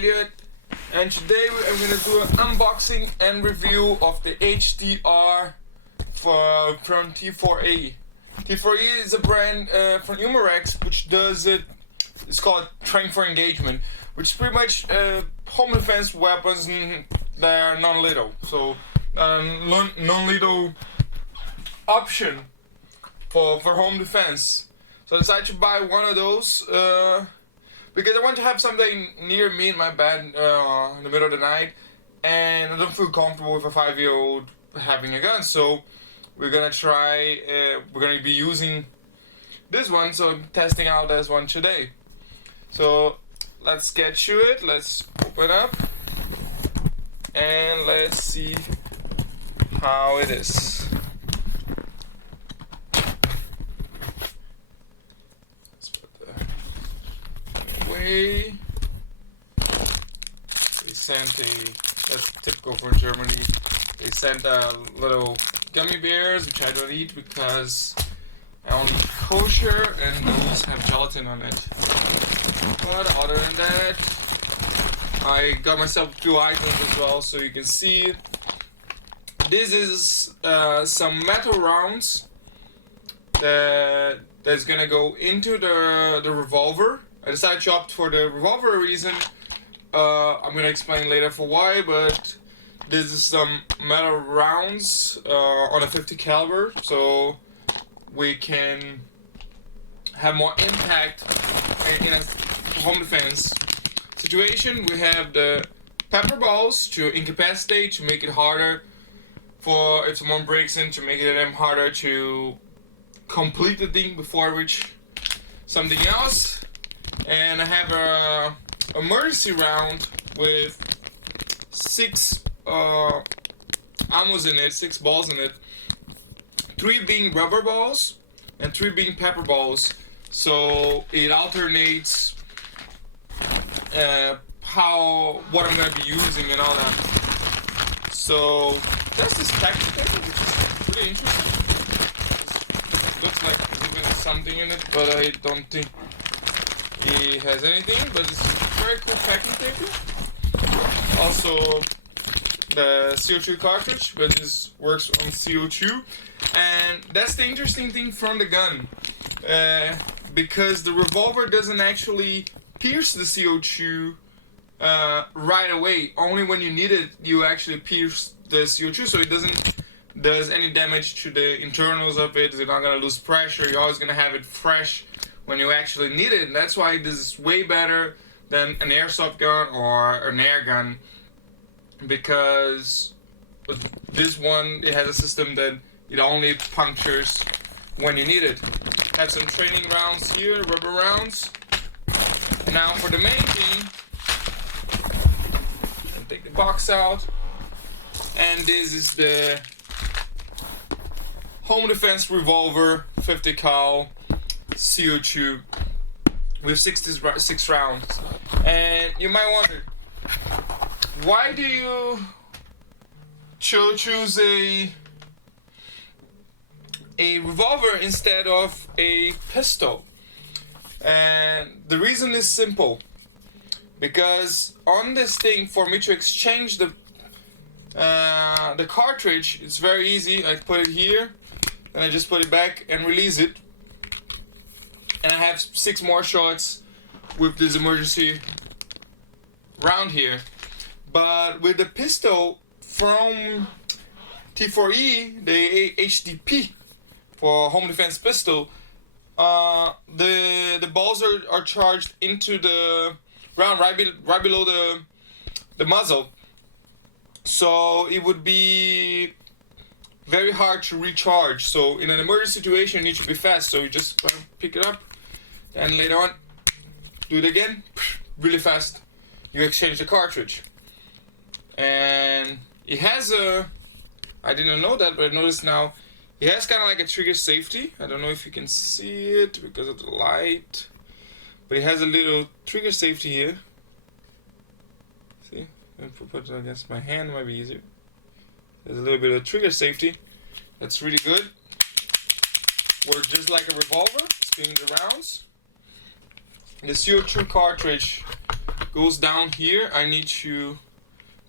Elliot, and today I'm going to do an unboxing and review of the HDR from T4E. T4E is a brand from Umarex which does it. It's called Train for Engagement, which is pretty much home defense weapons that are non-lethal. So non-lethal option for home defense. So I decided to buy one of those because I want to have something near me in my bed in the middle of the night, and I don't feel comfortable with a 5-year-old having a gun. So we're gonna try. We're gonna be using this one. So I'm testing out this one today. So let's get to it. Let's open up and let's see how it is. They sent that's typical for Germany. They sent little gummy bears, which I don't eat because I only eat kosher and those have gelatin on it. But other than that, I got myself 2 items as well, so you can see. This is some metal rounds that's gonna go into the revolver. I decided to opt for the revolver reason. I'm gonna explain later for why, but this is some metal rounds on a 50 caliber, so we can have more impact in a home defense situation. We have the pepper balls to incapacitate, to make it harder for if someone breaks in, to make it harder to complete the thing before I reach something else. And I have a emergency round with 6 ammos in it, 6 balls in it, 3 being rubber balls and 3 being pepper balls. So it alternates what I'm gonna be using and all that. So that's this package paper, which is pretty interesting. It looks like there's even something in it, but I don't think it has anything, but it's very cool packing paper. Also the CO2 cartridge, but this works on CO2, and that's the interesting thing from the gun, because the revolver doesn't actually pierce the CO2 right away. Only when you need it you actually pierce the CO2, so it doesn't does any damage to the internals of it. You're not gonna lose pressure. You're always gonna have it fresh when you actually need it, and that's why this is way better than an airsoft gun or an air gun, because this one, it has a system that it only punctures when you need it. Have some training rounds here, rubber rounds. Now for the main thing, I'll take the box out, and this is the home defense revolver 50 cal CO2 with 66 rounds. And you might wonder, why do you choose a revolver instead of a pistol? And the reason is simple, because on this thing, for me to exchange the cartridge, it's very easy. I put it here and I just put it back and release it, and I have 6 more shots with this emergency round here. But with the pistol from T4E, the HDP for home defense pistol, the balls are charged into the round right below the muzzle, so it would be very hard to recharge. So in an emergency situation you need to be fast, so you just pick it up and later on do it again really fast. You exchange the cartridge, and it has I didn't know that, but I noticed now it has kind of like a trigger safety. I don't know if you can see it because of the light, but it has a little trigger safety here. See, if I put it against my hand, it might be easier. There's a little bit of trigger safety. That's really good. Works just like a revolver, spinning the rounds. The CO2 cartridge goes down here. I need to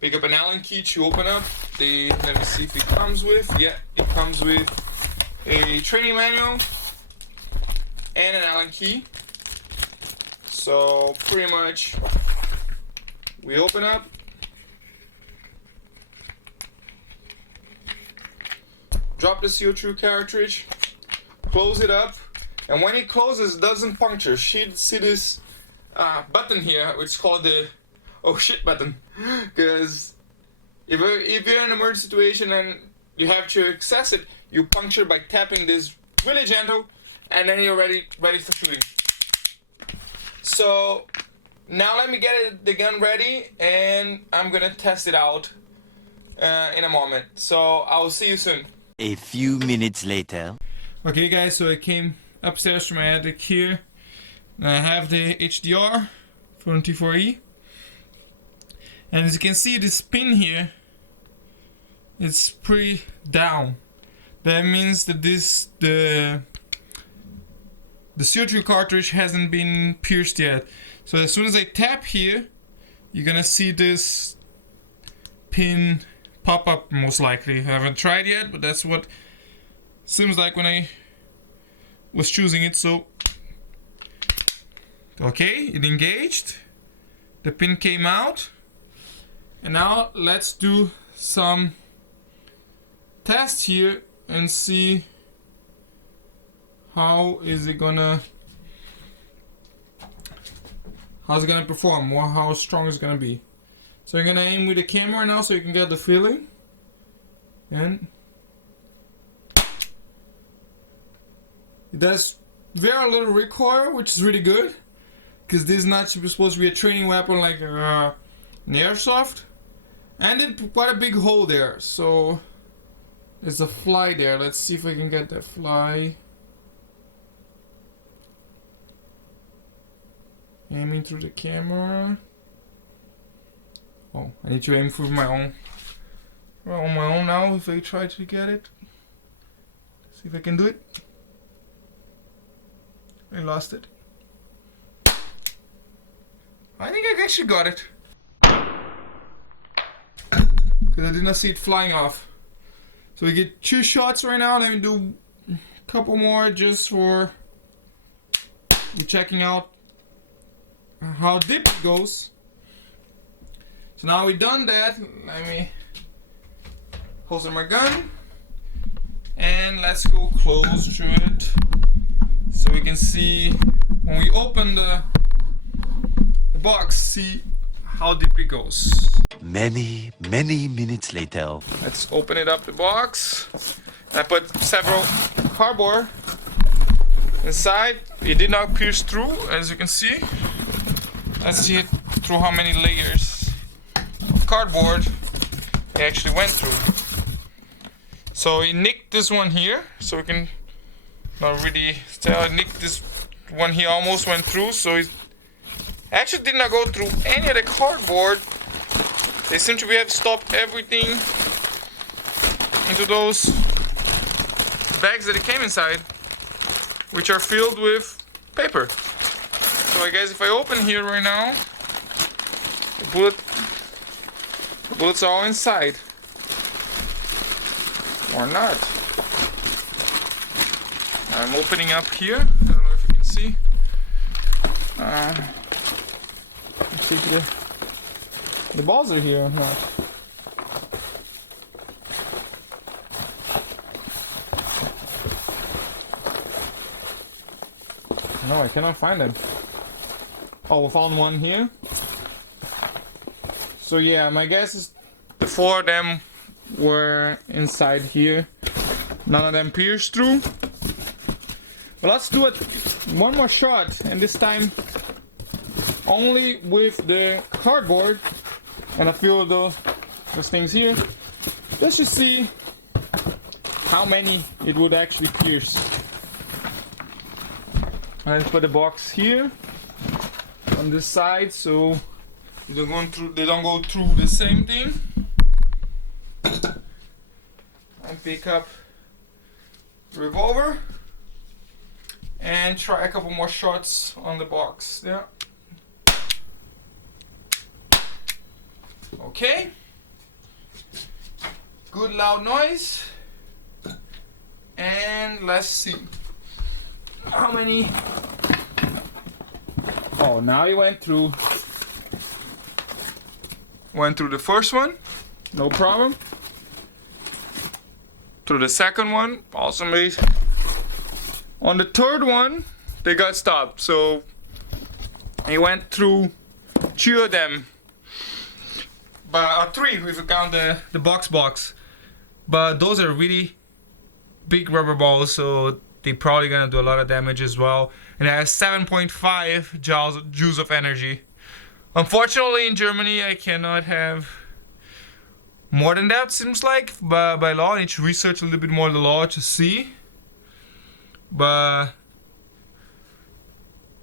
pick up an Allen key to open up. Let me see if it comes with. Yeah, it comes with a training manual and an Allen key. So pretty much we open up, drop the CO2 cartridge, close it up, and when it closes, it doesn't puncture. See this button here, which is called the oh shit button, because if you're in an emergency situation and you have to access it, you puncture by tapping this really gentle, and then you're ready for shooting. So now let me get the gun ready, and I'm gonna test it out in a moment. So I'll see you soon. A few minutes later. Okay guys, so I came upstairs to my attic here. I have the HDR from T4E. And as you can see, this pin here, it's pretty down. That means that the CO2 cartridge hasn't been pierced yet. So as soon as I tap here, you're gonna see this pin pop up most likely. I haven't tried yet, but that's what seems like when I was choosing it. So okay, it engaged, the pin came out, and now let's do some tests here and see how's it gonna perform, or how strong it's gonna be. So you're gonna aim with the camera now so you can get the feeling. And it does very little recoil, which is really good, because this is not supposed to be a training weapon like an airsoft. And it quite a big hole there, so there's a fly there. Let's see if I can get that fly. Aiming through the camera. Oh, I need to aim for my own. Well, on my own now, if I try to get it. See if I can do it. I lost it. I think I actually got it. Because I did not see it flying off. So we get 2 shots right now. Let me do a couple more just for checking out how deep it goes. So now we've done that, let me holster my gun and let's go close to it so we can see when we open the box, see how deep it goes. Many minutes later. Let's open it up, the box. I put several cardboard inside. It did not pierce through, as you can see. Let's see it through how many layers of cardboard it actually went through. So it nicked this one here, so we can not really tell. It nicked this one here, almost went through, so it actually did not go through any of the cardboard. They seem to have stopped everything into those bags that it came inside, which are filled with paper. So I guess if I open here right now, the bullets are all inside. Or not. I'm opening up here. I don't know if you can see. Let's see if the balls are here or not. No, I cannot find them. Oh, we found one here. So yeah, my guess is the 4 of them were inside here. None of them pierced through. But let's do it one more shot, and this time only with the cardboard and a few of those things here. Let's just see how many it would actually pierce. Let's put the box here on this side so they don't go through the same thing. And pick up the revolver and try a couple more shots on the box there. Okay. Good loud noise. And let's see. How many? Oh, now you went through. Went through the first one. No problem. Through the second one. Also made. On the third one, they got stopped. So he went through 2 of them. But 3 if you count the box. But those are really big rubber balls, so they're probably gonna do a lot of damage as well. And it has 7.5 joules of energy. Unfortunately, in Germany, I cannot have more than that, seems like. But by law, I need to research a little bit more the law to see. But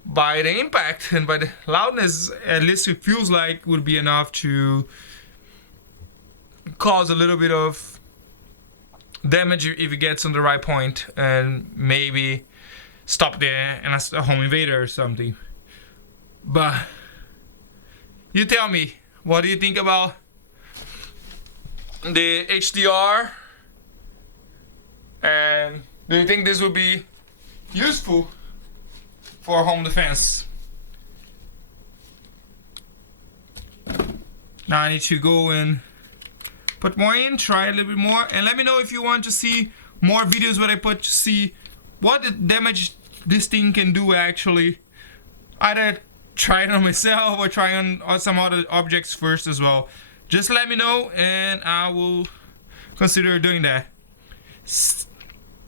by the impact and by the loudness, at least it feels like would be enough to cause a little bit of damage if it gets on the right point, and maybe stop there and a home invader or something. But you tell me, what do you think about the HDR? And do you think this would be useful for home defense? Now I need to go and put more in, try a little bit more, and let me know if you want to see more videos where I put to see what damage this thing can do actually. Either try it on myself or try on some other objects first as well. Just let me know and I will consider doing that.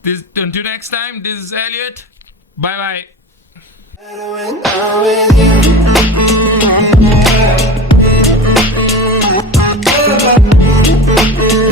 Until next time, this is Elliot. Bye bye.